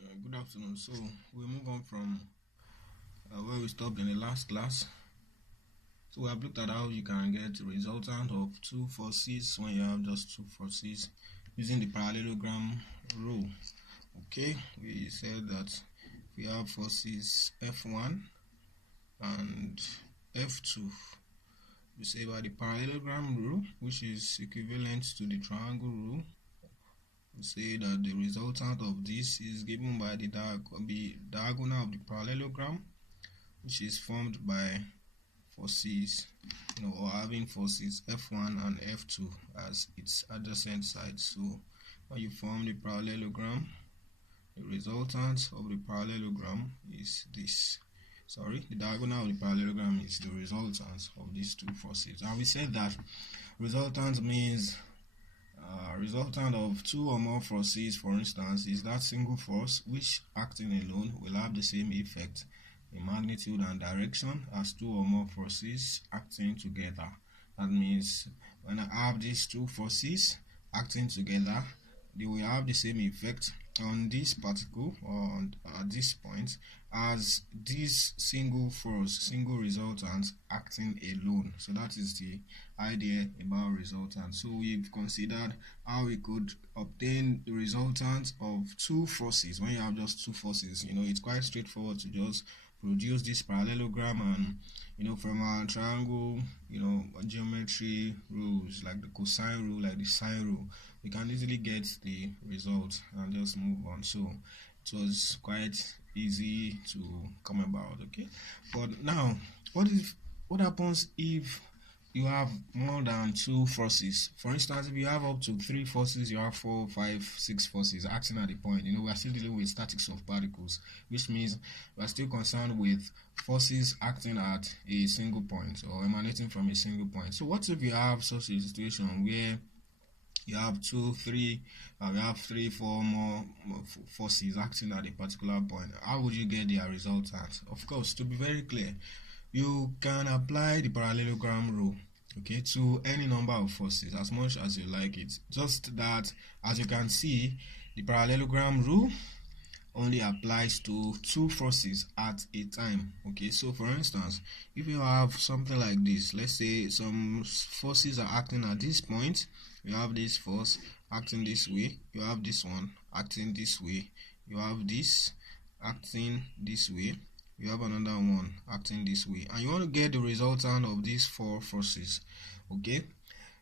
Good afternoon. So we move on from where we stopped in the last class. So we have looked at how you can get the resultant of two forces when you have just two forces using the parallelogram rule. Okay, we said that we have forces F1 and F2. We say by the parallelogram rule, which is equivalent to the triangle rule, we say that the resultant of this is given by the diagonal of the parallelogram, which is formed by forces, or having forces F1 and F2 as its adjacent sides. So when you form the parallelogram, the resultant of the parallelogram is this. The diagonal of the parallelogram is the resultant of these two forces. And we said that resultant means resultant of two or more forces, for instance, is that single force which acting alone will have the same effect in magnitude and direction as two or more forces acting together. That means when I have these two forces acting together, they will have the same effect on this particle or at this point as this single force, single resultant acting alone. So that is the idea about resultant. So we've considered how we could obtain the resultant of two forces. When you have just two forces, it's quite straightforward to just produce this parallelogram, and from our triangle geometry rules like the cosine rule, like the sine rule, we can easily get the result and just move on. So it was quite easy to come about. Okay, but now what happens if you have more than two forces? For instance, if you have up to three forces, you have 4, 5, 6 forces acting at a point. We are still dealing with statics of particles, which means we are still concerned with forces acting at a single point or emanating from a single point. So what if you have such a situation where you have 2, 3, you have 3, 4 more forces acting at a particular point? How would you get their resultant? Of course, to be very clear, you can apply the parallelogram rule, okay, to any number of forces as much as you like it. Just that, as you can see, the parallelogram rule only applies to two forces at a time. Okay, so for instance, if you have something like this, let's say some forces are acting at this point, you have this force acting this way, you have this one acting this way, you have this acting this way, you have another one acting this way, and you want to get the resultant of these four forces. Okay,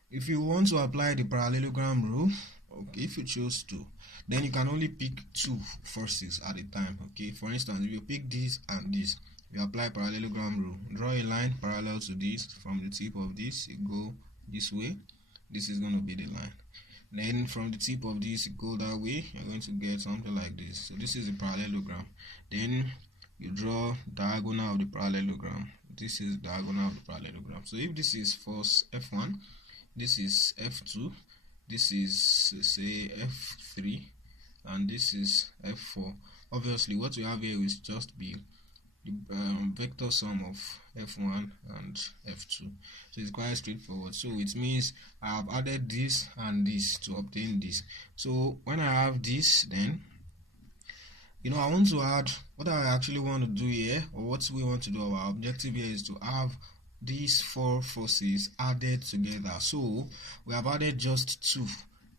if you want to apply the parallelogram rule, okay, if you choose to, then you can only pick two forces at a time. Okay, for instance, if you pick this and this, you apply parallelogram rule. Draw a line parallel to this. From the tip of this, you go this way. This is going to be the line. Then from the tip of this, you go that way. You're going to get something like this. So this is a parallelogram. Then you draw diagonal of the parallelogram. This is diagonal of the parallelogram. So if this is force F1, this is F2, this is say F3, and this is F4. Obviously, what we have here is just be the vector sum of F1 and F2. So it's quite straightforward. So it means I have added this and this to obtain this. So when I have this, then I want to add what I actually want to do here, or what we want to do. Our objective here is to have these four forces added together. So we have added just two.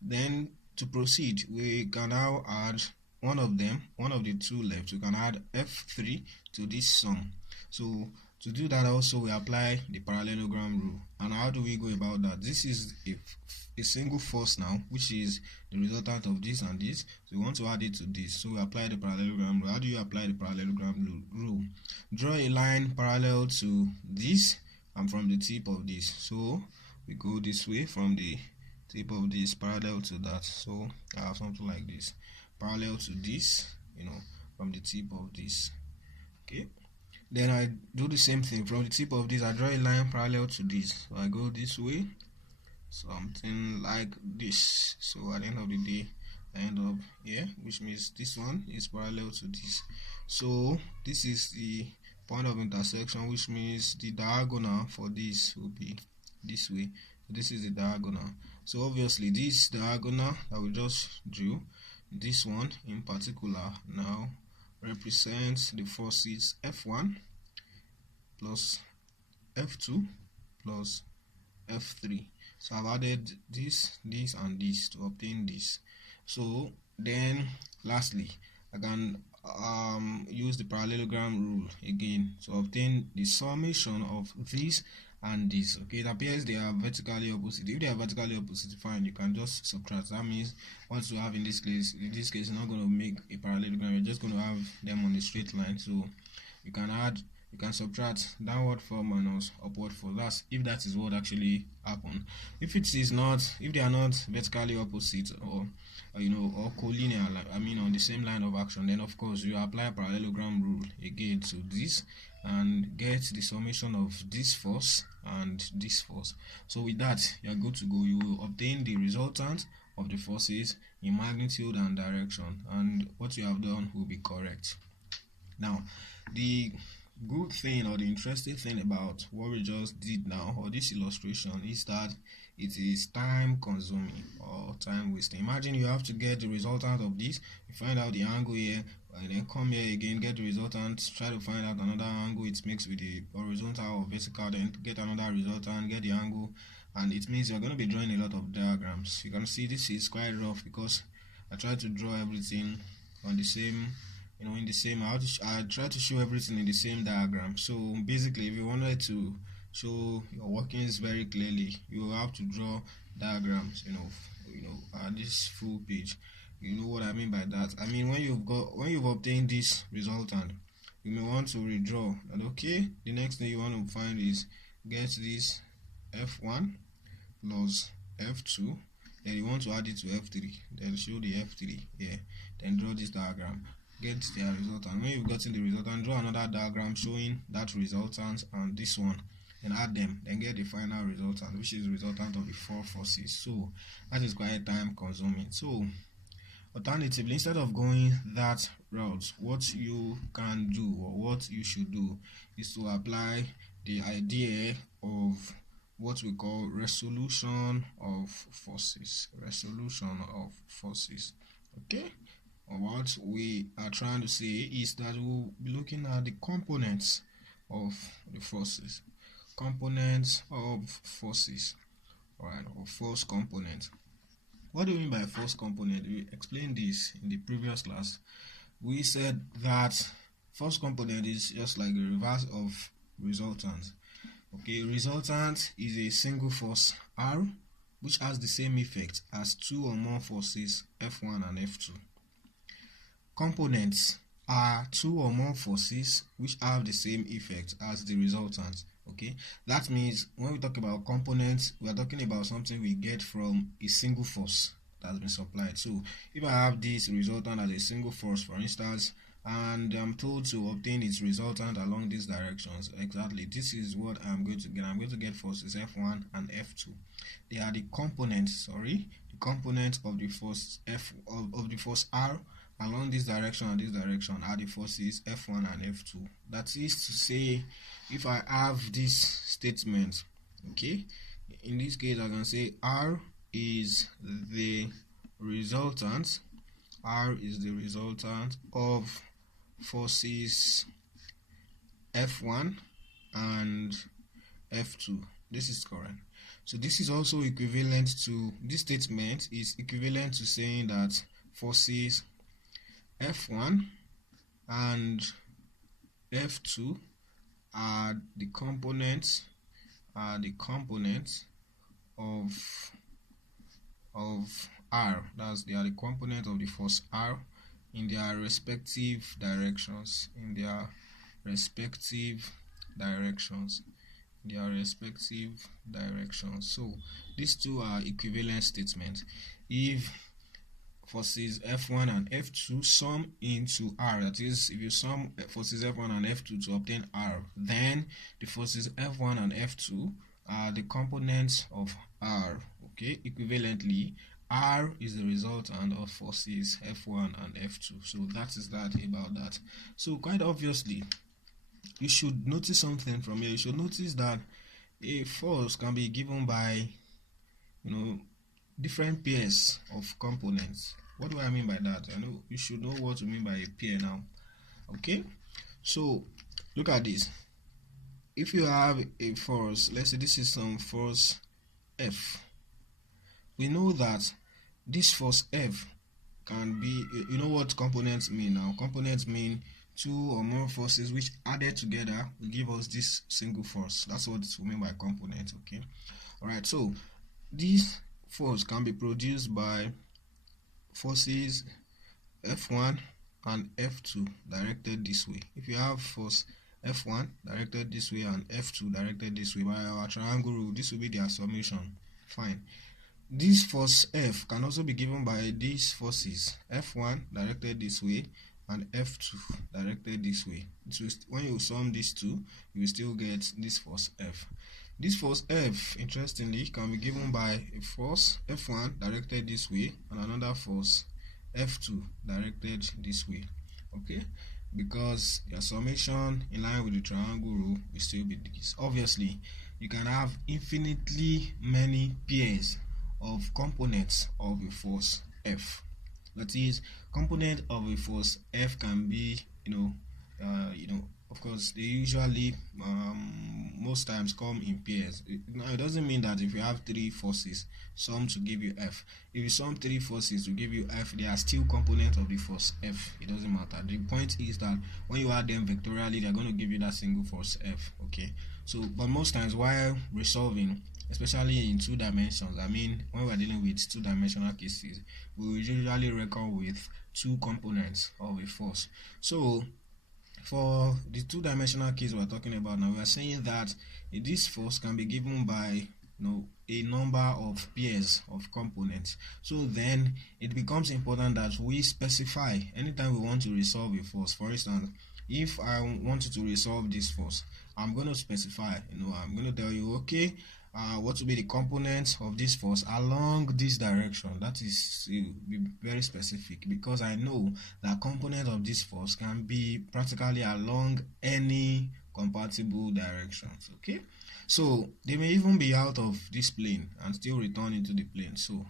Then to proceed, we can now add one of them, one of the two left. We can add F3 to this sum. So to do that also, we apply the parallelogram rule. And how do we go about that? This is a single force now, which is the resultant of this and this. So we want to add it to this. So we apply the parallelogram rule. How do you apply the parallelogram rule? Draw a line parallel to this and from the tip of this. So we go this way from the tip of this parallel to that. So I have something like this, parallel to this, from the tip of this. Okay, then I do the same thing from the tip of this. I draw a line parallel to this. So I go this way, something like this. So at the end of the day, I end up here, which means this one is parallel to this. So this is the point of intersection, which means the diagonal for this will be this way. This is the diagonal. So obviously this diagonal that we just drew, this one in particular now represents the forces F1 plus F2 plus F3. So I've added this, and this to obtain this. So then lastly, I can use the parallelogram rule again to obtain the summation of this and this. Okay, it appears they are vertically opposite. If they are vertically opposite, fine, you can just subtract. That means what you have in this case is not going to make a parallelogram. You're just going to have them on a straight line. So you can subtract downward 4 minus upward 4. That's if that is what actually happened. If they are not vertically opposite or collinear, on the same line of action, then of course you apply parallelogram rule again to this and get the summation of this force and this force. So with that, you are good to go. You will obtain the resultant of the forces in magnitude and direction, and what you have done will be correct. Now, the good thing or the interesting thing about what we just did now, or this illustration, is that it is time consuming or time wasting. Imagine you have to get the resultant of this, you find out the angle here, and then come here again, get the resultant, try to find out another angle it makes with the horizontal or vertical, then get another resultant, get the angle, and it means you're going to be drawing a lot of diagrams. You can see this is quite rough because I tried to draw everything on the same, in the same. I try to show everything in the same diagram. So basically, if you wanted to show your workings very clearly, you will have to draw diagrams, this full page. You know what I mean by that? I mean, when you've obtained this resultant, you may want to redraw. And okay, the next thing you want to find is get this F1 plus F2. Then you want to add it to F3. Then show the F3 here. Then draw this diagram. Get their resultant. When you've gotten the resultant, draw another diagram showing that resultant and this one, and add them. Then get the final resultant, which is the resultant of the 4 forces. So that is quite time consuming. So alternatively, instead of going that route, what you can do or what you should do is to apply the idea of what we call resolution of forces. Okay. What we are trying to say is that we'll be looking at the components of the forces. Components of forces. Alright, or force component. What do we mean by force component? We explained this in the previous class. We said that force component is just like the reverse of resultant. Okay, resultant is a single force R which has the same effect as 2 or more forces F1 and F2. Components are 2 or more forces which have the same effect as the resultant. Okay, that means when we talk about components, we are talking about something we get from a single force that has been supplied. So if I have this resultant as a single force, for instance, and I'm told to obtain its resultant along these directions, exactly this is what I'm going to get. I'm going to get forces F1 and F2. They are the components, the components of the force of the force R along this direction and this direction are the forces F1 and F2. That is to say, if I have this statement, okay, in this case I can say R is the resultant of forces F1 and F2. This is correct. So this is also equivalent to, this statement is equivalent to saying that forces F1 and F2 are the components of R. They are the component of the force R in their respective directions. So these two are equivalent statements. If forces F1 and F2 sum into R, that is, if you sum forces F1 and F2 to obtain R, then the forces F1 and F2 are the components of R. Okay, equivalently, R is the resultant of forces F1 and F2. So that is that about that. So quite obviously, you should notice something from here. You should notice that a force can be given by different pairs of components. What do I mean by that? I know you should know what we mean by a pair now. Okay, so look at this. If you have a force, let's say this is some force F, we know that this force F can be, you know what components mean now? Components mean two or more forces which added together will give us this single force. That's what we mean by component. Okay, all right. So this force can be produced by forces F1 and F2 directed this way. If you have force F1 directed this way and F2 directed this way, by our triangle rule, this will be their summation. Fine. This force F can also be given by these forces F1 directed this way and F2 directed this way. So when you sum these two, you will still get this force F. This force F, interestingly, can be given by a force F1 directed this way and another force F2 directed this way. Okay, because your summation in line with the triangle rule will still be this. Obviously, you can have infinitely many pairs of components of a force F. That is, component of a force F can be, of course, they usually most times come in pairs. Now, it doesn't mean that if you have three forces sum to give you F. If you sum three forces to give you F, they are still components of the force F. It doesn't matter. The point is that when you add them vectorially, they're going to give you that single force F. Okay. So, but most times while resolving, especially in two dimensions, I mean, when we're dealing with two-dimensional cases, we will usually reckon with two components of a force. So, for the two-dimensional case we're talking about now, we are saying that this force can be given by a number of pairs of components. So then it becomes important that we specify anytime we want to resolve a force. For instance, if I wanted to resolve this force, I'm going to specify, I'm going to tell you, okay, what will be the components of this force along this direction. That is be very specific, because I know that component of this force can be practically along any compatible directions. Okay, so they may even be out of this plane and still return into the plane. So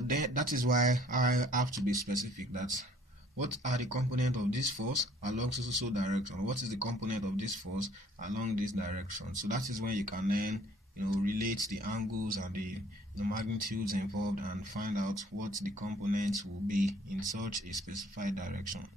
that is why I have to be specific. That what are the components of this force along so direction? What is the component of this force along this direction? So that is when you can then relate the angles and the magnitudes involved and find out what the components will be in such a specified direction.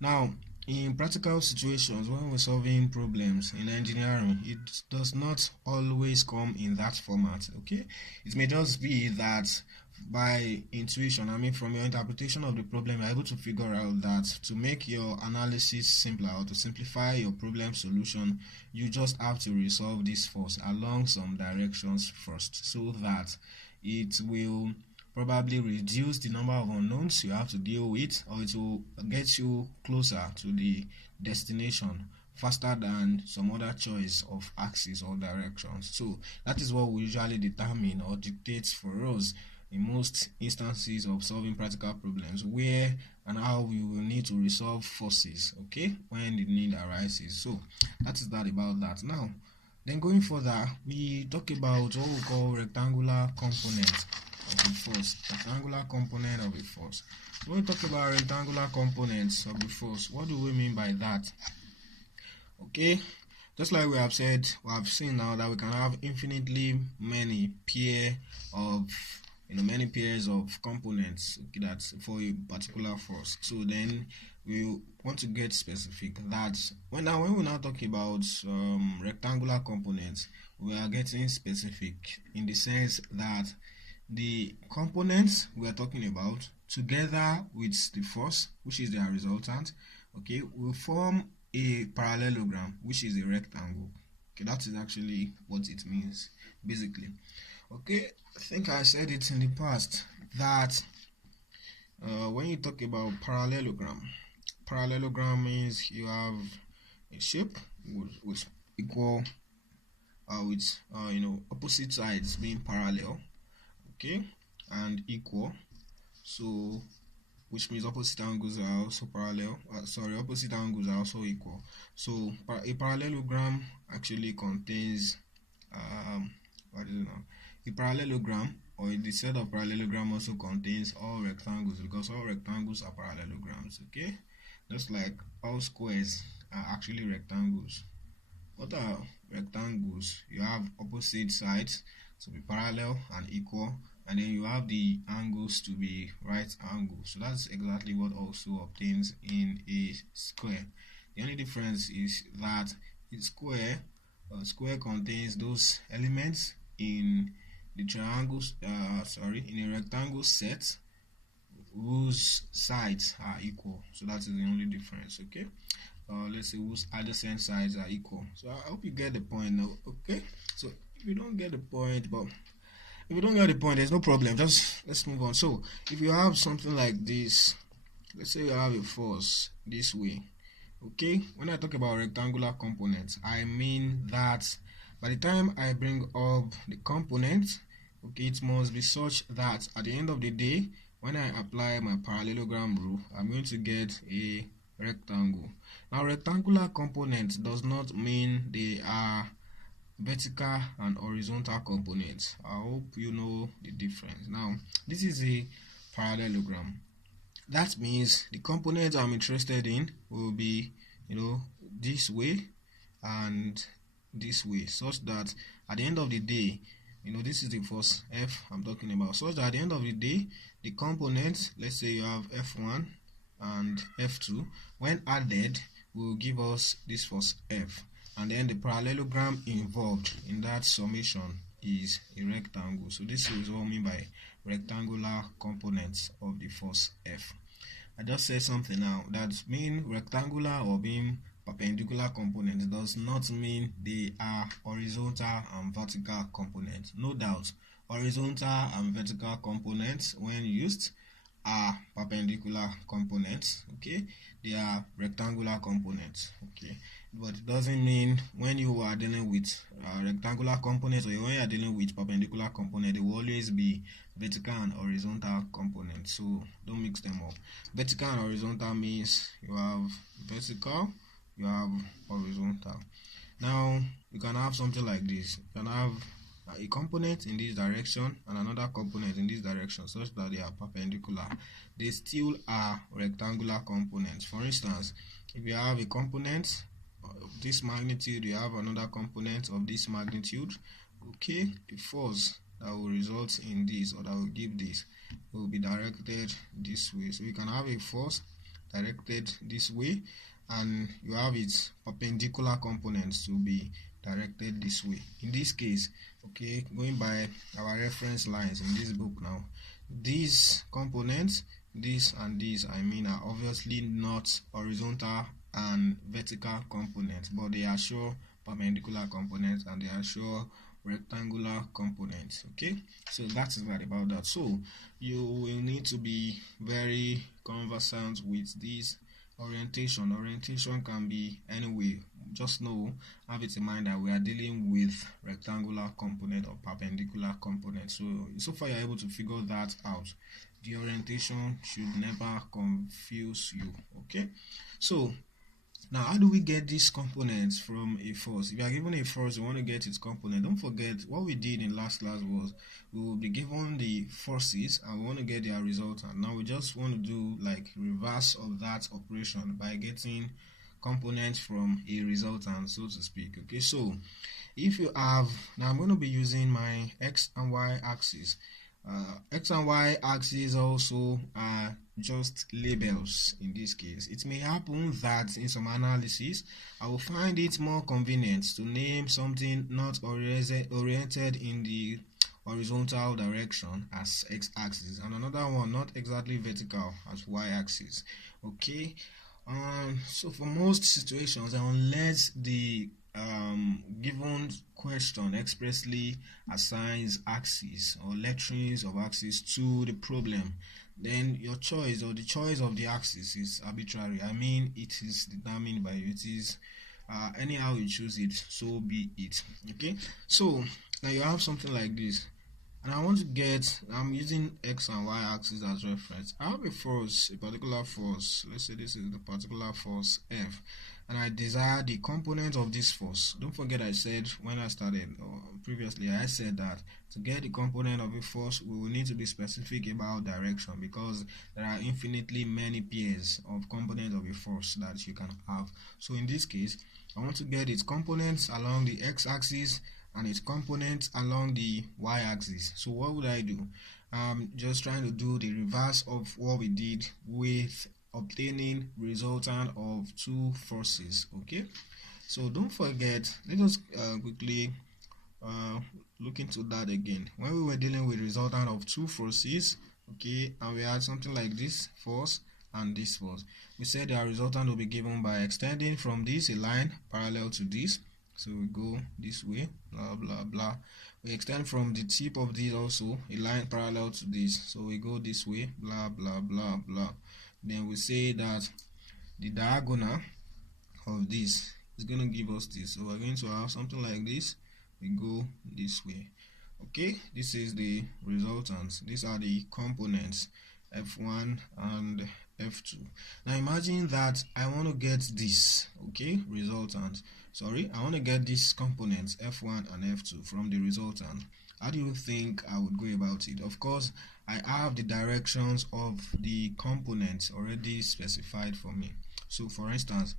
Now, in practical situations, when we're solving problems in engineering, it does not always come in that format. Okay, it may just be that by intuition, I mean from your interpretation of the problem, you're able to figure out that to make your analysis simpler or to simplify your problem solution, you just have to resolve this force along some directions first, so that it will probably reduce the number of unknowns you have to deal with, or it will get you closer to the destination faster than some other choice of axis or directions. So that is what we usually determine or dictates for us in most instances of solving practical problems, where and how we will need to resolve forces, okay, when the need arises. So that is that about that. Now, then going further, we talk about what we call rectangular component of a force. Rectangular component of a force. So when we talk about rectangular components of a force, what do we mean by that? Okay, just like we have said, we have seen now that we can have infinitely many many pairs of components, okay, that's for a particular force. So then we want to get specific. That when we now talk about rectangular components, we are getting specific in the sense that the components we are talking about together with the force, which is their resultant, okay, will form a parallelogram, which is a rectangle. Okay, that is actually what it means basically. Okay, I think I said it in the past that when you talk about parallelogram means you have a shape with equal opposite sides being parallel, okay, and equal. So which means opposite angles are also parallel. Opposite angles are also equal. So a parallelogram actually contains a parallelogram or the set of parallelogram also contains all rectangles, because all rectangles are parallelograms. Okay, just like all squares are actually rectangles. What are rectangles? You have opposite sides to be parallel and equal, and then you have the angles to be right angles. So that's exactly what also obtains in a square. The only difference is that a square contains those elements in the triangles, in a rectangle set whose sides are equal. So that is the only difference. Okay, let's say whose adjacent sides are equal. So I hope you get the point now. Okay, so if you don't get the point, there's no problem, just let's move on. So if you have something like this, let's say you have a force this way. Okay, when I talk about rectangular components, I mean that by the time I bring up the component, okay, it must be such that at the end of the day, when I apply my parallelogram rule, I'm going to get a rectangle. Now, rectangular components does not mean they are vertical and horizontal components. I hope you know the difference. Now, this is a parallelogram. That means the component I'm interested in will be, this way and this way, such that at the end of the day, this is the first F I'm talking about, such that at the end of the day, the components, let's say you have F1 and F2, when added, will give us this first F, and then the parallelogram involved in that summation is a rectangle. So this is what I mean by rectangular components of the first F. I just said something now that being rectangular or being perpendicular components does not mean they are horizontal and vertical components. No doubt, horizontal and vertical components, when used, are perpendicular components. Okay, they are rectangular components. Okay, but it doesn't mean when you are dealing with rectangular components or when you are dealing with perpendicular components, they will always be vertical and horizontal components. So don't mix them up. Vertical and horizontal means you have vertical, you have horizontal. Now you can have something like this. You can have a component in this direction and another component in this direction, such that they are perpendicular. They still are rectangular components. For instance, if you have a component of this magnitude, you have another component of this magnitude, okay, the force that will result in this, or that will give this, will be directed this way. So you can have a force directed this way, and you have its perpendicular components to be directed this way. In this case, okay, going by our reference lines in this book now, these components, this and this, are obviously not horizontal and vertical components, but they are sure perpendicular components and they are sure rectangular components. Okay, so that is right about that. So you will need to be very conversant with this orientation. Orientation can be anyway. Just have it in mind that we are dealing with rectangular component or perpendicular component. So far you're able to figure that out. The orientation should never confuse you. Okay, so now how do we get these components from a force? If you are given a force, you want to get its component. Don't forget what we did in last class was we will be given the forces and we want to get their resultant. Now we just want to do like reverse of that operation by getting components from a resultant, so to speak. Okay, so if you have, now I'm going to be using my x and y axis. X and y axis also are just labels. In this case, it may happen that in some analysis I will find it more convenient to name something not oriented in the horizontal direction as x-axis and another one not exactly vertical as y-axis. Okay, so for most situations, unless the given question expressly assigns axis or letterings of axis to the problem, then your choice or the choice of the axis is arbitrary. It is determined by you. It is anyhow you choose it, so be it. Okay, so now you have something like this. and I want to get, I'm using x and y axis as reference. I have a force, a particular force. Let's say this is the particular force F, and I desire the component of this force. Don't forget I said when I started, or previously, I said that to get the component of a force, we will need to be specific about direction, because there are infinitely many pairs of components of a force that you can have. So in this case, I want to get its components along the x-axis and its components along the y-axis. So what would I do? Just trying to do the reverse of what we did with obtaining resultant of two forces. Okay, so don't forget, let us quickly look into that again. When we were dealing with resultant of two forces, okay, and we had something like this force and this force, we said our resultant will be given by extending from this a line parallel to this. So we go this way, blah blah blah. We extend from the tip of this also a line parallel to this, so we go this way, blah blah blah blah. Then we say that the diagonal of this is going to give us this, so we're going to have something like this. We go this way. Okay, this is the resultant. These are the components F1 and F2. Now imagine that I want to get this, okay, resultant. Sorry, I want to get these components F1 and F2 from the resultant. How do you think I would go about it? Of course, I have the directions of the components already specified for me. So for instance,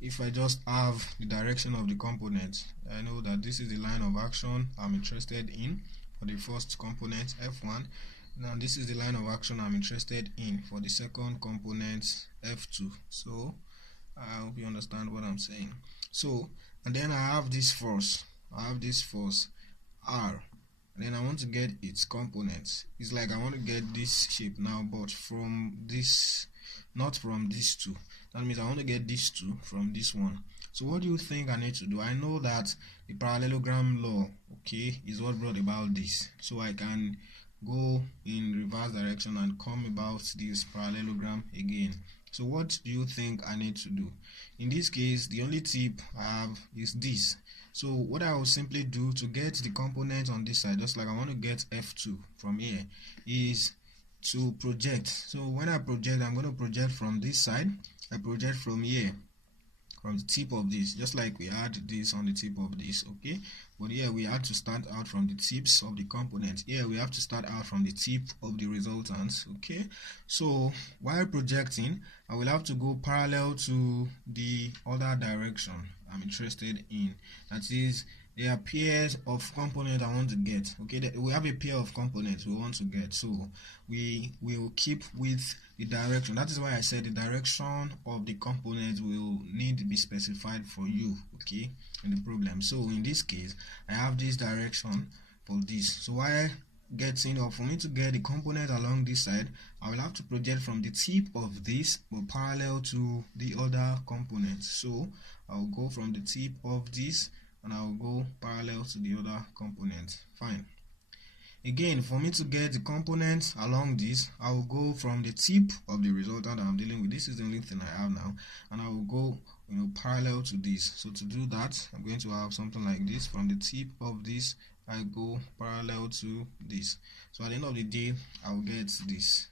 if I just have the direction of the component, I know that this is the line of action I'm interested in for the first component F1. Now this is the line of action I'm interested in for the second component F2. So I hope you understand what I'm saying. So, and then I have this force. I have this force R. And then I want to get its components. It's like I want to get this shape now, but from this, not from these two. That means I want to get these two from this one. So what do you think I need to do? I know that the parallelogram law, okay, is what brought about this. So I can go in reverse direction and come about this parallelogram again. So what do you think I need to do? In this case, the only tip I have is this. So what I will simply do to get the component on this side, just like I want to get F2 from here, is to project. So when I project, I'm going to project from this side. I project from here, from the tip of this, just like we had this on the tip of this, okay? But here we had to start out from the tips of the components. Here we have to start out from the tip of the resultants, okay? So while projecting, I will have to go parallel to the other direction I'm interested in. That is, there are pairs of components I want to get. Okay, we have a pair of components we want to get, so we will keep with the direction. That is why I said the direction of the component will need to be specified for you, okay, in the problem. So in this case, I have this direction for this. So while getting, or for me to get the component along this side, I will have to project from the tip of this but parallel to the other component. So I'll go from the tip of this and I'll go parallel to the other component. Fine. Again, for me to get the components along this, I will go from the tip of the resultant that I'm dealing with. This is the only thing I have now, and I will go, parallel to this. So to do that, I'm going to have something like this. From the tip of this, I go parallel to this. So at the end of the day, I will get this.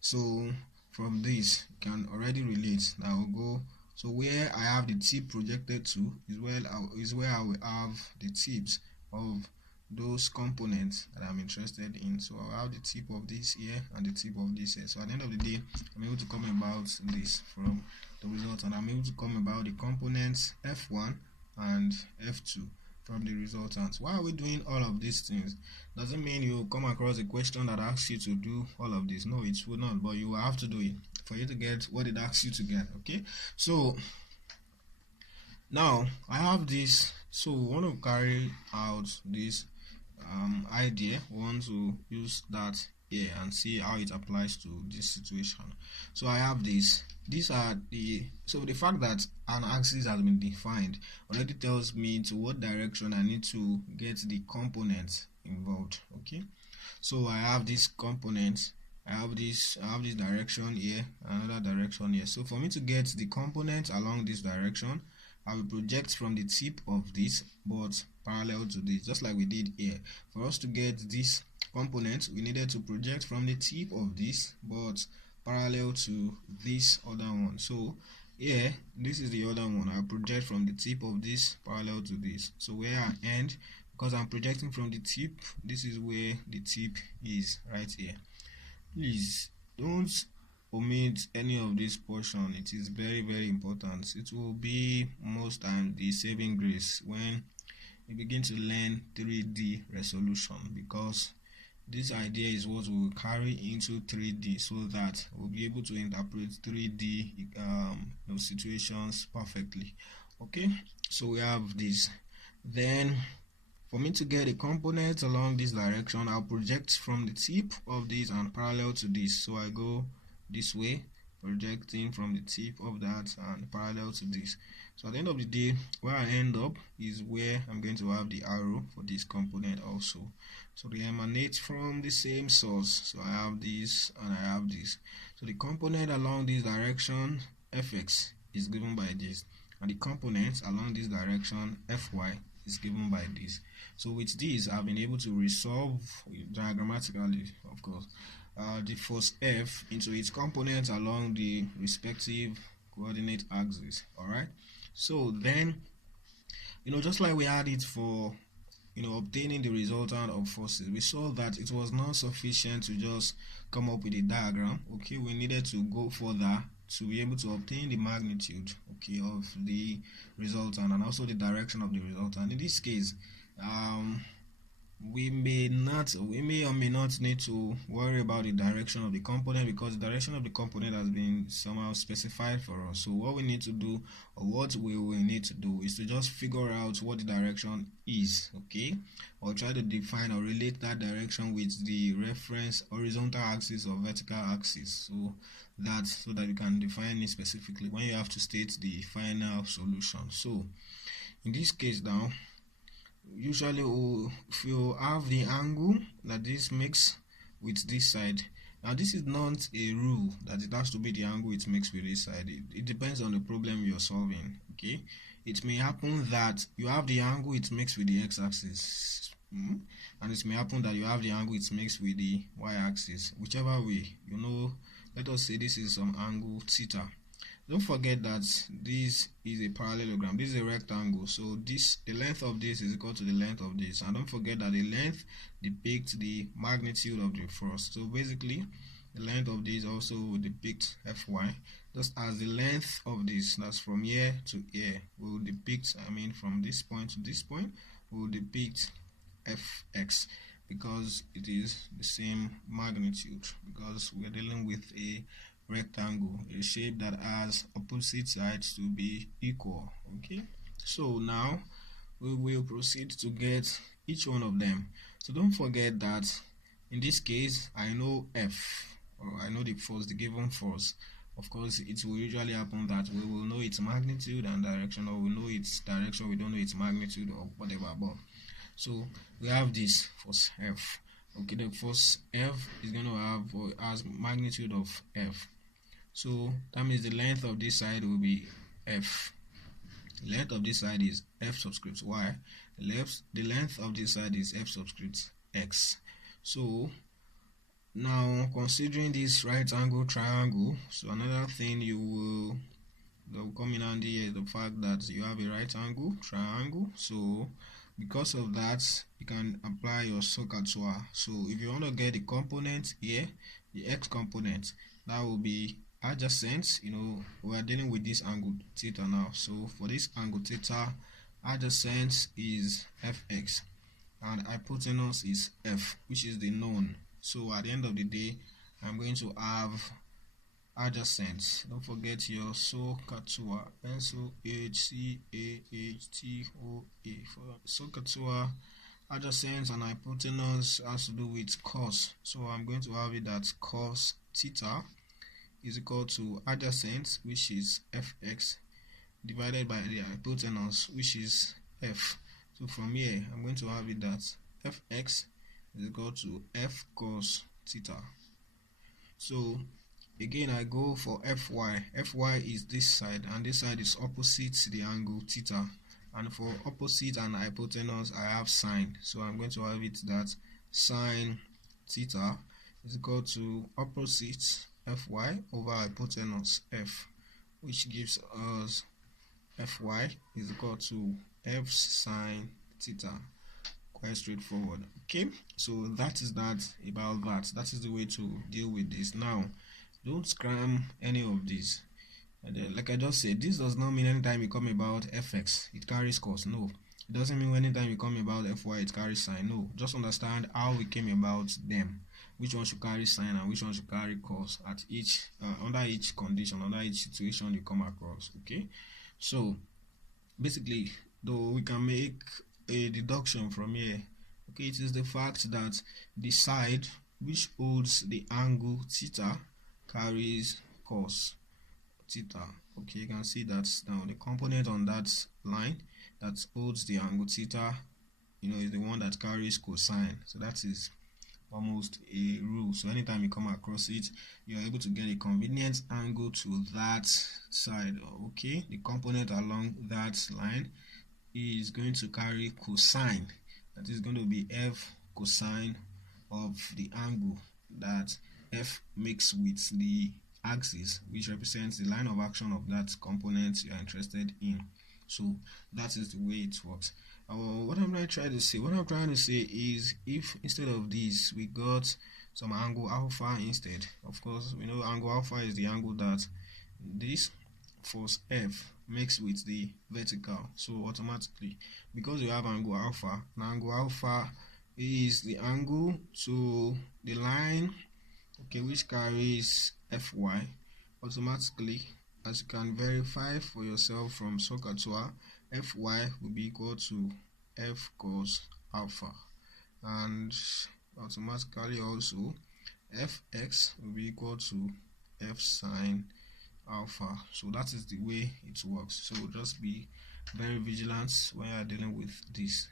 So from this, you can already relate. I will go. So where I have the tip projected to is where I will have the tips of those components that I'm interested in. So I'll have the tip of this here and the tip of this here. So at the end of the day, I'm able to come about this from the result, and I'm able to come about the components F1 and F2 from the resultants. Why are we doing all of these things? Doesn't mean you come across a question that asks you to do all of this. No, it will not, but you will have to do it for you to get what it asks you to get. Okay, so now I have this. So we want to carry out this idea. We want to use that here and see how it applies to this situation. So I have this. These are the fact that an axis has been defined already tells me to what direction I need to get the components involved. Okay, so I have this component, I have this direction here, another direction here. So for me to get the components along this direction, I will project from the tip of this but parallel to this, just like we did here. For us to get this component, we needed to project from the tip of this but parallel to this other one. So here, this is the other one. I'll project from the tip of this parallel to this. So where I end, because I'm projecting from the tip, this is where the tip is, right here. Please don't omit any of this portion. It is very, very important. It will be most times the saving grace when you begin to learn 3D resolution, because this idea is what we will carry into 3D, so that we'll be able to interpret 3D situations perfectly. Okay, so we have this. Then for me to get a component along this direction, I'll project from the tip of this and parallel to this. So I go this way, projecting from the tip of that and parallel to this. So at the end of the day, where I end up is where I'm going to have the arrow for this component also. So they emanate from the same source. So I have this and I have this. So the component along this direction, fx, is given by this, and the component along this direction, fy, is given by this. So with this, I've been able to resolve diagrammatically, of course, the force F into its components along the respective coordinate axis. All right. So then, just like we had it for obtaining the resultant of forces, we saw that it was not sufficient to just come up with a diagram. Okay, we needed to go further to be able to obtain the magnitude, okay, of the resultant and also the direction of the resultant. In this case, we may or may not need to worry about the direction of the component, because the direction of the component has been somehow specified for us. So what we need to do, or what we will need to do, is to just figure out what the direction is, okay, or try to define or relate that direction with the reference horizontal axis or vertical axis, so that you can define it specifically when you have to state the final solution. So in this case now, usually if you have the angle that this makes with this side, now this is not a rule that it has to be the angle it makes with this side. It depends on the problem you're solving. Okay, it may happen that you have the angle it makes with the x-axis, and it may happen that you have the angle it makes with the y-axis. Whichever way, let us say this is some angle theta. Don't forget that this is a parallelogram. This is a rectangle, so the length of this is equal to the length of this, and don't forget that the length depicts the magnitude of the force. So basically, the length of this also will depict Fy, just as the length of this, that's from here to here, will depict, from this point to this point, will depict Fx, because it is the same magnitude, because we are dealing with a rectangle, a shape that has opposite sides to be equal. Okay, so now we will proceed to get each one of them. So don't forget that in this case, I know F, or I know the force, the given force. Of course, it will usually happen that we will know its magnitude and direction, or we know its direction, we don't know its magnitude or whatever. But so we have this force F. Okay, the force F is going to have, or has magnitude of F. So that means the length of this side will be F. The length of this side is F subscript Y. The length of this side is F subscript X. So now, considering this right angle triangle, so another thing that will come in handy is the fact that you have a right angle triangle. So because of that, you can apply your SOHCAHTOA. So if you want to get the component here, the x component, that will be adjacent. We are dealing with this angle theta now. So for this angle theta, adjacent is Fx and hypotenuse is F, which is the known. So at the end of the day, I'm going to have adjacent. Don't forget your SOHCAHTOA, SOHCAHTOA. For SOHCAHTOA, adjacent and hypotenuse has to do with cos. So I'm going to have it that cos theta is equal to adjacent, which is Fx, divided by the hypotenuse, which is F. So from here, I'm going to have it that Fx is equal to F cos theta. So Again, I go for Fy. Fy is this side, and this side is opposite the angle theta. And for opposite and hypotenuse, I have sine. So I'm going to have it that sine theta is equal to opposite Fy over hypotenuse F, which gives us Fy is equal to F sine theta. Quite straightforward. Okay, so that is that about that. That is the way to deal with this. Now, don't cram any of these. And like I just said, this does not mean anytime you come about fx it carries cos. No, it doesn't mean anytime you come about fy it carries sine. No, just understand how we came about them, which one should carry sine and which one should carry cos at each under each condition, under each situation you come across. Okay, so basically, though, we can make a deduction from here. Okay, it is the fact that the side which holds the angle theta carries cos theta. Okay, you can see that now the component on that line that holds the angle theta, is the one that carries cosine. So that is almost a rule. So anytime you come across it, you're able to get a convenient angle to that side. Okay, the component along that line is going to carry cosine. That is going to be f cosine of the angle that f makes with the axis, which represents the line of action of that component you are interested in. So that is the way it works. What I'm trying to say is, if instead of this we got some angle alpha instead, of course we know angle alpha is the angle that this force F makes with the vertical. So automatically, because you have angle alpha, and angle alpha is the angle to the line, okay, which carries Fy, automatically, as you can verify for yourself from SOHCAHTOA, Fy will be equal to F cos alpha, and automatically also Fx will be equal to F sine alpha. So that is the way it works. So just be very vigilant when you are dealing with this.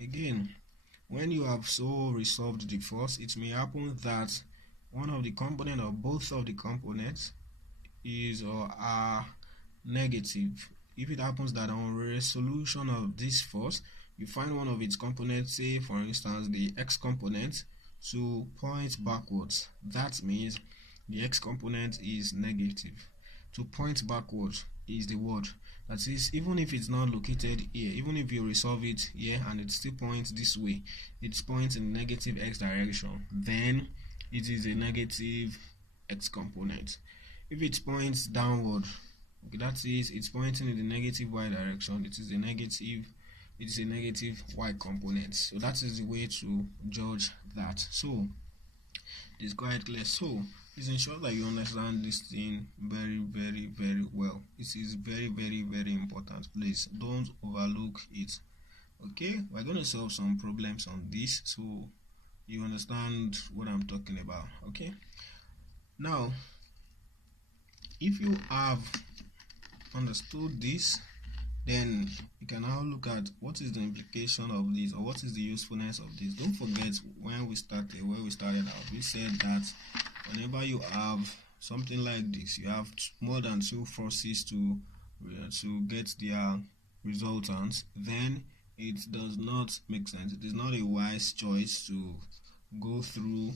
Again, when you have so resolved the force, it may happen that one of the component or both of the components is or are negative. If it happens that on resolution of this force, you find one of its components, say for instance the x component, to point backwards, that means the x component is negative. To point backwards is the word. That is, even if it's not located here, even if you resolve it here and it still points this way, it points in negative x direction, then it is a negative x component. If it points downward, okay, that is, it's pointing in the negative y direction, it is a negative y component. So that is the way to judge that. So it's quite clear. So please ensure that you understand this thing very, very, very well. This is very, very, very important. Please don't overlook it. Okay, we're going to solve some problems on this so you understand what I'm talking about. Okay, now if you have understood this, then you can now look at what is the implication of this, or what is the usefulness of this. Don't forget, when we started out, we said that whenever you have something like this, you have more than two forces to get their resultants, then it does not make sense. It is not a wise choice to go through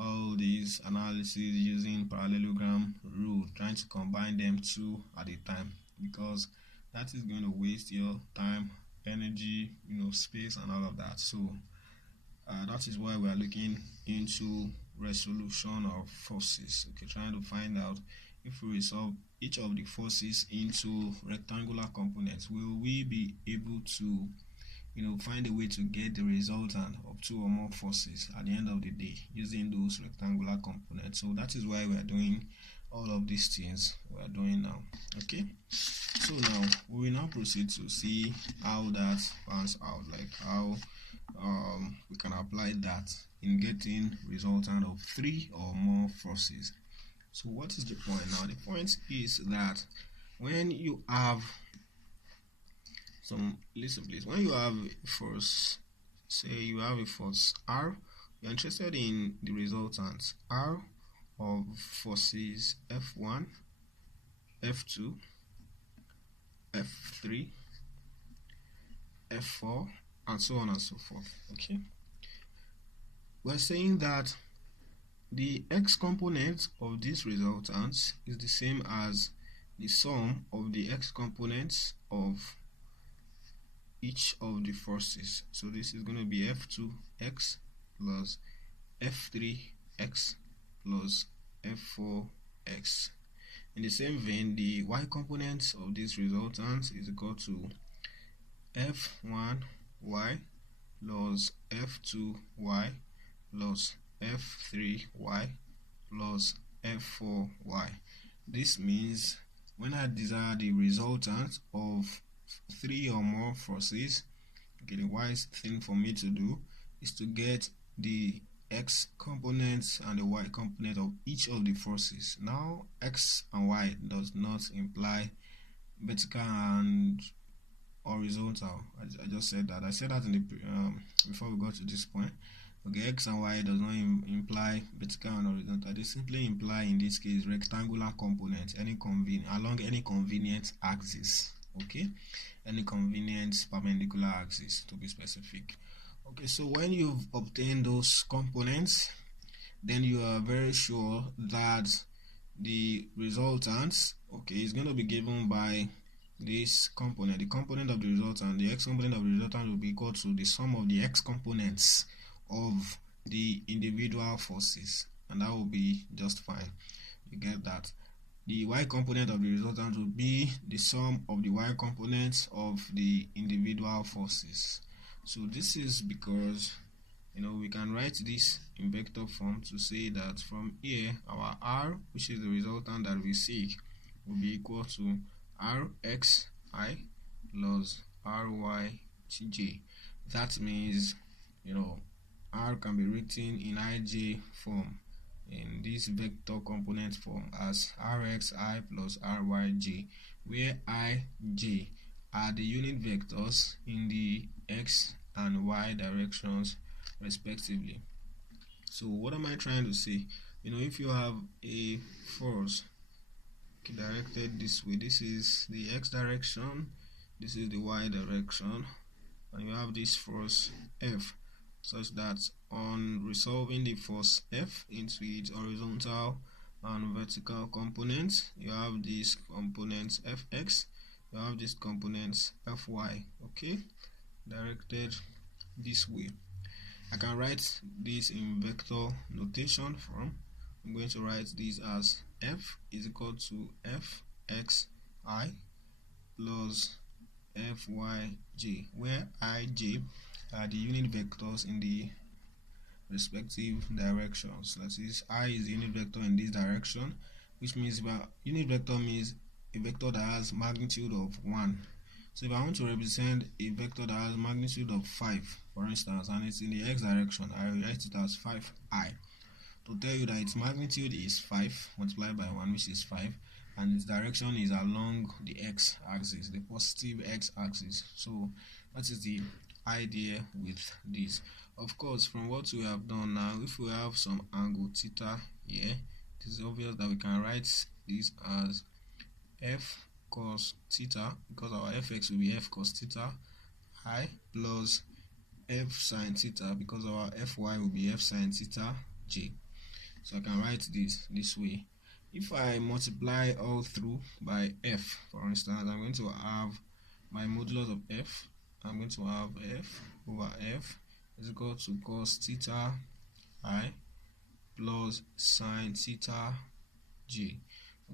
all these analyses using parallelogram rule, trying to combine them two at a time, because that is going to waste your time, energy, space and all of that. So that is why we are looking into resolution of forces. Okay, trying to find out, if we resolve each of the forces into rectangular components, will we be able to find a way to get the resultant of two or more forces at the end of the day using those rectangular components. So that is why we are doing all of these things we are doing now. Okay, so now we will now proceed to see how that pans out, like how we can apply that in getting resultant of three or more forces. So what is the point now? The point is that when you have listen please, when you have a force, say you have a force R, you're interested in the resultant R of forces F1, F2, F3, F4, and so on and so forth. Okay, we're saying that the x component of this resultant is the same as the sum of the x components of each of the forces. So this is going to be F2x plus F3x plus F4x. In the same vein, the y component of this resultant is equal to F1y plus F2y plus F3y plus F4y. This means when I desire the resultant of 3 or more forces, okay, the wise thing for me to do is to get the x components and the y component of each of the forces. Now, x and y does not imply vertical and horizontal. I just said that. I said that in the before we got to this point. Okay, x and y does not imply vertical and horizontal. They simply imply, in this case, rectangular components along any convenient axis. Okay, any convenient perpendicular axis, to be specific. Okay, so when you've obtained those components, then you are very sure that the resultant, okay, is going to be given by this component. The component of the resultant, the x component of the resultant, will be equal to the sum of the x components of the individual forces, and that will be just fine. You get that? The y component of the resultant will be the sum of the y components of the individual forces. So this is because, you know, we can write this in vector form to say that from here our r, which is the resultant that we seek, will be equal to rxi plus ryj. That means, you know, r can be written in ij form, in this vector component form, as rxi plus ryj, where ij are the unit vectors in the x and y directions respectively. So what am I trying to say? You know, if you have a force directed this way, this is the x direction, this is the y direction, and you have this force F, such that on resolving the force F into its horizontal and vertical components, you have these components Fx, you have these components Fy, okay, directed this way. I can write this in vector notation form. I'm going to write this as F is equal to Fxi plus Fyj, where ij are the unit vectors in the respective directions. That is, I is the unit vector in this direction, which means unit vector means a vector that has magnitude of 1. So if I want to represent a vector that has magnitude of 5, for instance, and it's in the x direction, I will write it as 5i, to tell you that its magnitude is 5 multiplied by 1, which is 5, and its direction is along the x-axis, the positive x-axis. So that is the idea with this. Of course, from what we have done now, if we have some angle theta here, it is obvious that we can write this as f cos theta, because our fx will be f cos theta I, plus f sin theta, because our fy will be f sin theta j. So I can write this way. If I multiply all through by f, for instance, I'm going to have my modulus of f. I'm going to have f over f is equal to cos theta I plus sin theta j.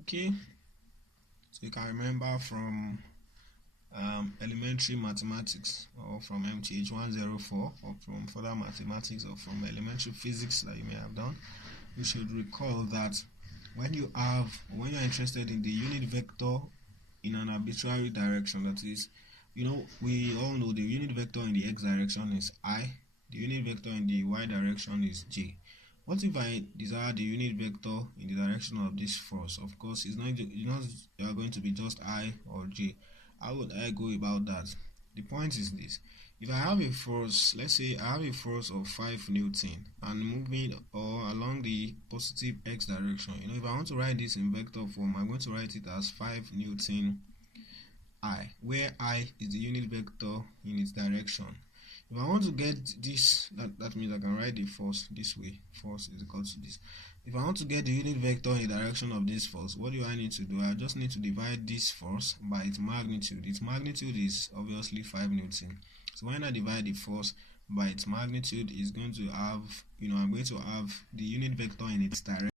Okay, so you can remember from elementary mathematics, or from MTH 104, or from further mathematics, or from elementary physics that you may have done, you should recall that when you are interested in the unit vector in an arbitrary direction, that is, you know, we all know the unit vector in the x direction is I, the unit vector in the y direction is j. What if I desire the unit vector in the direction of this force? Of course, it's not going to be just I or j. How would I go about that? The point is this: If I have a force, let's say I have a force of 5 Newton and moving or along the positive x direction, if I want to write this in vector form, I'm going to write it as 5 Newton I, where I is the unit vector in its direction. If I want to get this, that means I can write the force this way. Force is equal to this. If I want to get the unit vector in the direction of this force, what do I need to do? I just need to divide this force by its magnitude. Its magnitude is obviously 5 Newton. So when I divide the force by its magnitude, is going to have, I'm going to have the unit vector in its direction.